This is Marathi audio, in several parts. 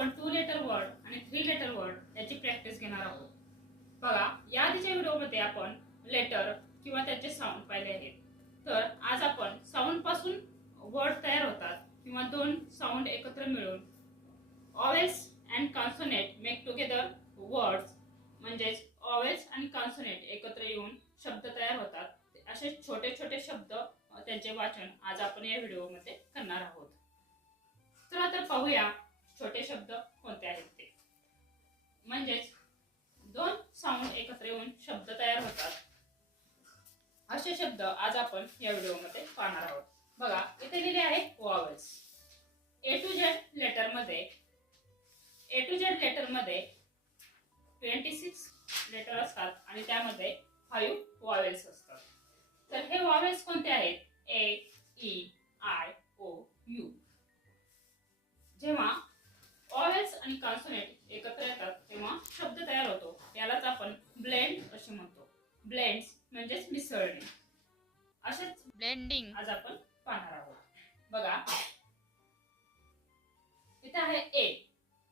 आपण 2 लेटर वर्ड आणि 3 लेटर वर्ड याची प्रॅक्टिस घेणार आहोत. बघा, या आधीच्या व्हिडिओमध्ये आपण लेटर किंवा त्याचे साऊंड पाहिले आहेत. तर आज आपण साऊंड पासून वर्ड तयार होतात किंवा दोन साऊंड एकत्र मिळून vowels and consonant make together words, म्हणजेच ऑवेल्स आणि कॉन्सोनेंट एकत्र येऊन शब्द तयार होतात. असे छोटे छोटे शब्द त्यांचे वाचन आज आपण या व्हिडिओमध्ये करणार आहोत. चला तर पाहूया छोटे शब्द कोणते आहेत ते. म्हणजेच दोन साऊंड एकत्र येऊन शब्द तयार होतात असे शब्द आज आपण या व्हिडिओमध्ये पाहणार आहोत. बघा, इथे लिहिले आहे vowels. A to Z letter मध्ये 26 लेटर असतात आणि त्यामध्ये 5 वॉवेल्स असतात. तर हे वॉवेल्स कोणते आहेत? ए, ई, आय, ओ, यू. जेव्हा वॉवेल्स आणि कॉन्सोनेंट एकत्र येतात तेव्हा शब्द तयार होतो. यालाच आपण ब्लेंड असे म्हणतो. ब्लेंड्स म्हणजेच मिसळणे. असेच ब्लेंडिंग आज आपण पाहणार आहोत. बघा, इथे आहे ए.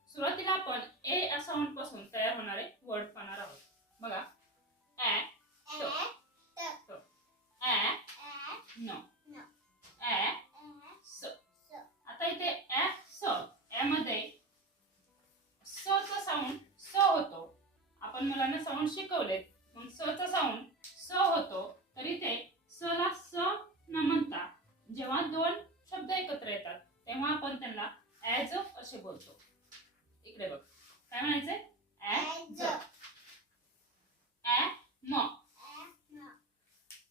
सुरुवातीला आपण ए या साऊंड पासून तयार होणारे वर्ड पाहणार आहोत. बघा, ॲ, ट, ॲ, न, ॲ, स. आता इथे ॲ, स. ॲ मध्ये स चा साऊंड स होतो. आपण मुलांना साऊंड शिकवलेत, मग स चा साऊंड स होतो. तर इथे स ला स न म्हणता जेव्हा दोन शब्द एकत्र येतात तेव्हा आपण त्यांना ॲज असे बोलतो. इकडे बघ, काय म्हणायचंय? ॲज. ॲ, म.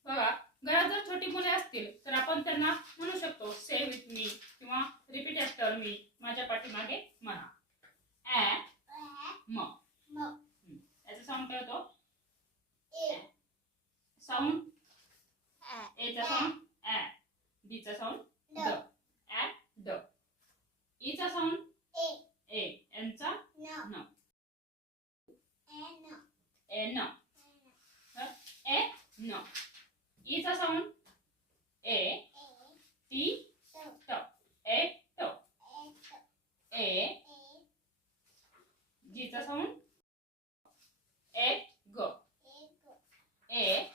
बघा, घरात जर छोटी मुले असतील तर आपण त्यांना म्हणू शकतो से विथ मी किंवा रिपीट आफ्टर मी, माझ्या पाठीमागे म्हणा. ॲ, म. याचा साऊंड काय होतो? साऊंड ए चा साऊंड ॲ, डी चा साऊंड ड, ॲ, ड. ई चा साऊंड ए, एन चा न, ए, न. तर ए, न. ई चा साऊंड ए, टी, ट, ए, ट. ए, जी चा साऊंड ए, ग. ए,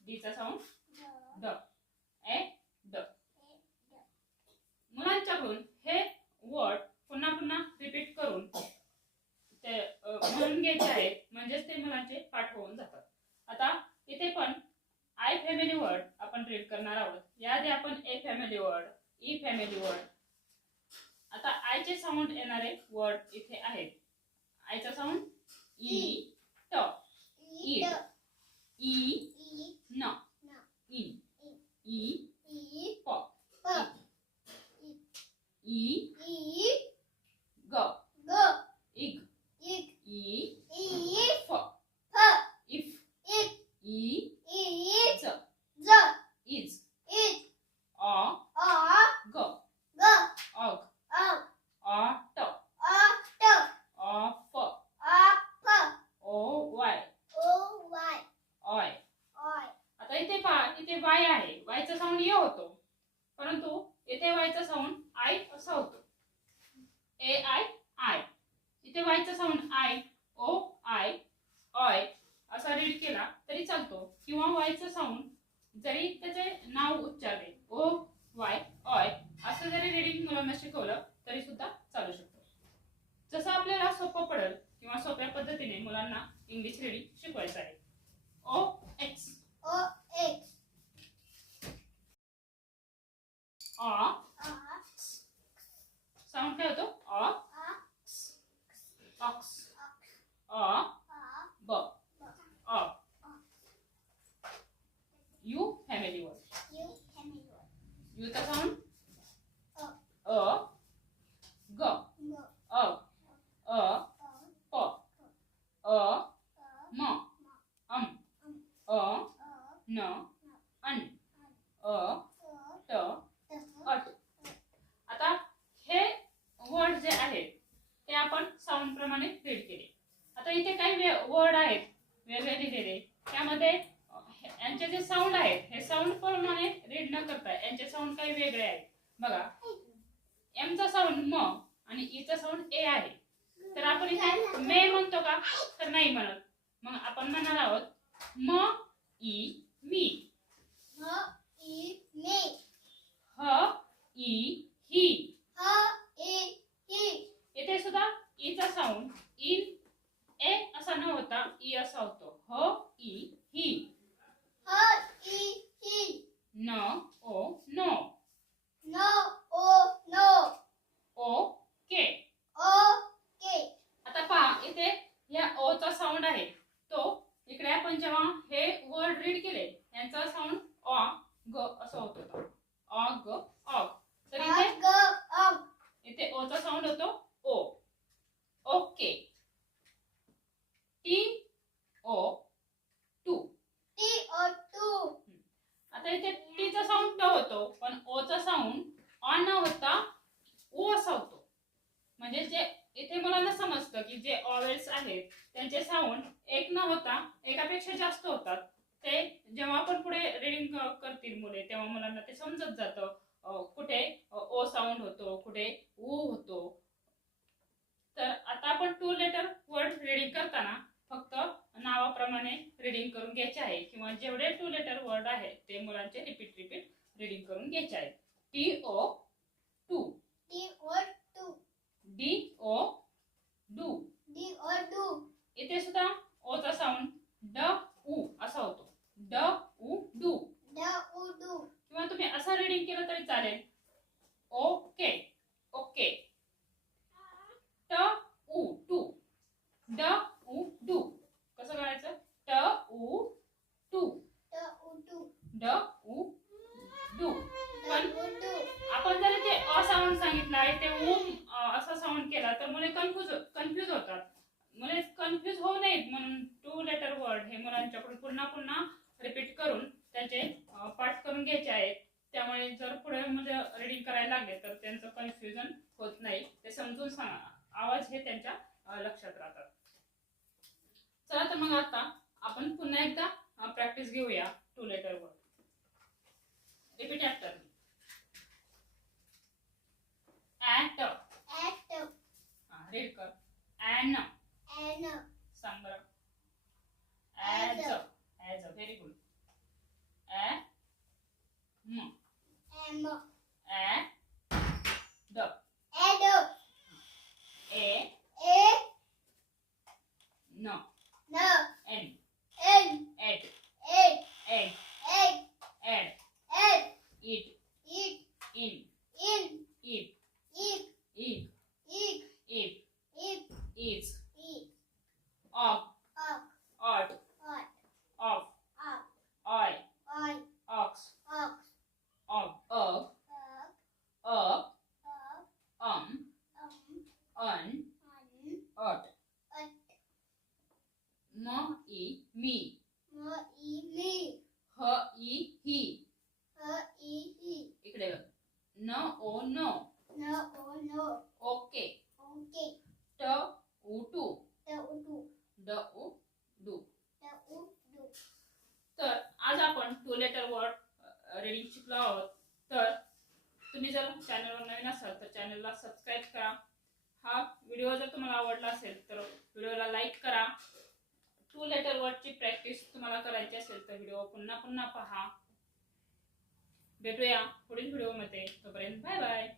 डी चा साऊंड ड, ए, ड. मुलांच्याकडून हे वर्ड पुन्हा पुन्हा रिपीट करून ते म्हणून घ्यायचे आहेत, म्हणजेच ते मुलांचे पाठ होऊन जातात. आता इथे पण आय फॅमिली वर्ड आपण रीड करणार आहोत. याआधी आपण A family word, E family word. आता आय चे साऊंड येणारे वर्ड इथे आहेत. आयचा साऊंड ई, ट, ईट, ई, न, इन, ई, प, ई, ग, इग, ई, फ, इफ, ई, ज, इज, अ, ग, अग, अ, ट, अ, फ, ओ, वाय, ऑय. आता इथे पहा, इथे वाय आहे. वायचा साऊंड य होतो, परंतु इथे वायचा साऊंड आय असा होतो. A, I, I. इथे वायचा साऊंड आय, ओ, आय, ऑय असा रीड केला तरी चालतो, किंवा वायचा साऊंड जरी त्याचे नाव उच्चारले ओ, वाय, ऑय असं जरी रीडिंग मुलांना शिकवलं तरी सुद्धा चालू शकतो. जसं आपल्याला सोपं पडेल किंवा सोप्या पद्धतीने मुलांना इंग्लिश रीडिंग शिकवायचं आहे. ओ, एक्स, अ, साऊंड काय होतो? अ, ऑक्स, अ, ब, अ. U family word. यू चा साऊंड अ, ग, अ, प, अ, म, अम, अ, न, अन, अ, ट, अट. आता हे वर्ड जे आहेत ते आपण साऊंड प्रमाणे रीड केले. आता इथे काही वर्ड आहेत वेगळे लिहिलेले, त्यामध्ये यांचे जे साऊंड आहेत हे साऊंड प्रमाणे रीड न करता यांचे साऊंड काही वेगळे आहेत. बघा, एम चा साऊंड म आणि ई चा साऊंड ए आहे. तर आपण इथे मे म्हणतो का? तर नाही म्हणत. मग आपण म्हणणार आहोत म ई मी, म ई मी, ह ई ही. ह ई ही. इथे सुद्धा ईचा साऊंड इन ए असा न होता ई असा होतो. ह ई ही, ह ई ही. न ओ नो, न ओ नो. ओके. ओके. आता पहा इथे या ओ चा साऊंड आहे तो इकडे आपण जेव्हा हे वर्ड रीड केले यांचा साऊंड अ ग असा होत होता. अ ग ऑग. तर इथे ग अग. इथे ओ चा साऊंड होतो O. Okay. T O to. T O to. आता इथे टी चा साऊंड ट होतो पण ओ चा साऊंड अ न होता ओ असा होतो. म्हणजे जे इथे मुलांना समजतं की जे ऑवेल्स आहेत त्यांचे साऊंड एक न होता एकापेक्षा जास्त होतात. ते जेव्हा आपण पुढे रीडिंग करतील मुले तेव्हा मुलांना ते समजत जातं कुठे ओ साऊंड होतो कुठे ऊ होतो. तर आता आपण 2 लेटर वर्ड रीडिंग करताना फक्त नावाप्रमाणे रीडिंग करून घ्यायचे आहे किंवा जेवढे 2 लेटर वर्ड आहेत ते मुलांचे रिपीट रीडिंग करून घ्यायचे आहेत. T O to, T O to. D O do. D O do. इथे सुद्धा ओ चा साऊंड ड उ असा होतो. ड उ डू. ड उ डू. किंवा तुम्ही असं रीडिंग केलं तरी चालेल. ओके. ओके. ट उ टू. ड उ डू. कसं करायचं? ट उ टू. ट उ टू. ड उ डू. पण ड उ डू. आपण जर ते अ साऊंड सांगितला आहे ते उ असा साऊंड केला तर मुले कन्फ्यूज होतात. मुले कन्फ्यूज होऊ नयेत म्हणून 2 लेटर वर्ड हे मुलांच्याकडून पुन्हा रिपीट करून त्याचे पाठ करून घ्यायचे आहेत. त्यामुळे जर पुढे मध्ये रीडिंग करायला लागले तर त्यांचं कन्फ्युजन होत नाही. ते समजून सांगा आवाज हे त्यांच्या लक्षात राहतात. चला तर मग आता आपण पुन्हा एकदा प्रॅक्टिस घेऊया 2 letter word. Repeat after me. At. At. Read कर. ॲन. ॲन. सांग बरं. ॲज. ॲज. Very good. ॲ म. एम. ॲ ड. ॲड. ए ए. न. न. En. En. Et. Et. Egg. Egg. Ed. Ed. It. It. In. In. It. It. Ig. Ig. If. If. Is. It. Og. Og. Ot. Ot. Off. Off. Oy. Oy. Ox. Ox. Og. Ug. Og. Up. Og. Un. Un. Ut. अट. म ई मी. म ई मी. ह ई ही. ह ई ही. इकडे बघ. न ओ नो. न ओ नो. ओके. ओके. ट उ टू. ट उ टू. ड उ डू. ट उ डू. तर आज आपण 2 लेटर वर्ड रीडिंग शिकलो आहोत. तर तुम्ही जर चॅनलवर नवीन असाल तर चॅनलला सबस्क्राईब करा. हा व्हिडिओ जर तुम्हाला आवडला असेल तर व्हिडिओला लाईक करा. 2 लेटर वर्डची प्रॅक्टिस तुम्हाला करायची असेल तर व्हिडिओ पुन्हा पहा. भेटूया पुढील व्हिडिओमध्ये. तोपर्यंत बाय बाय.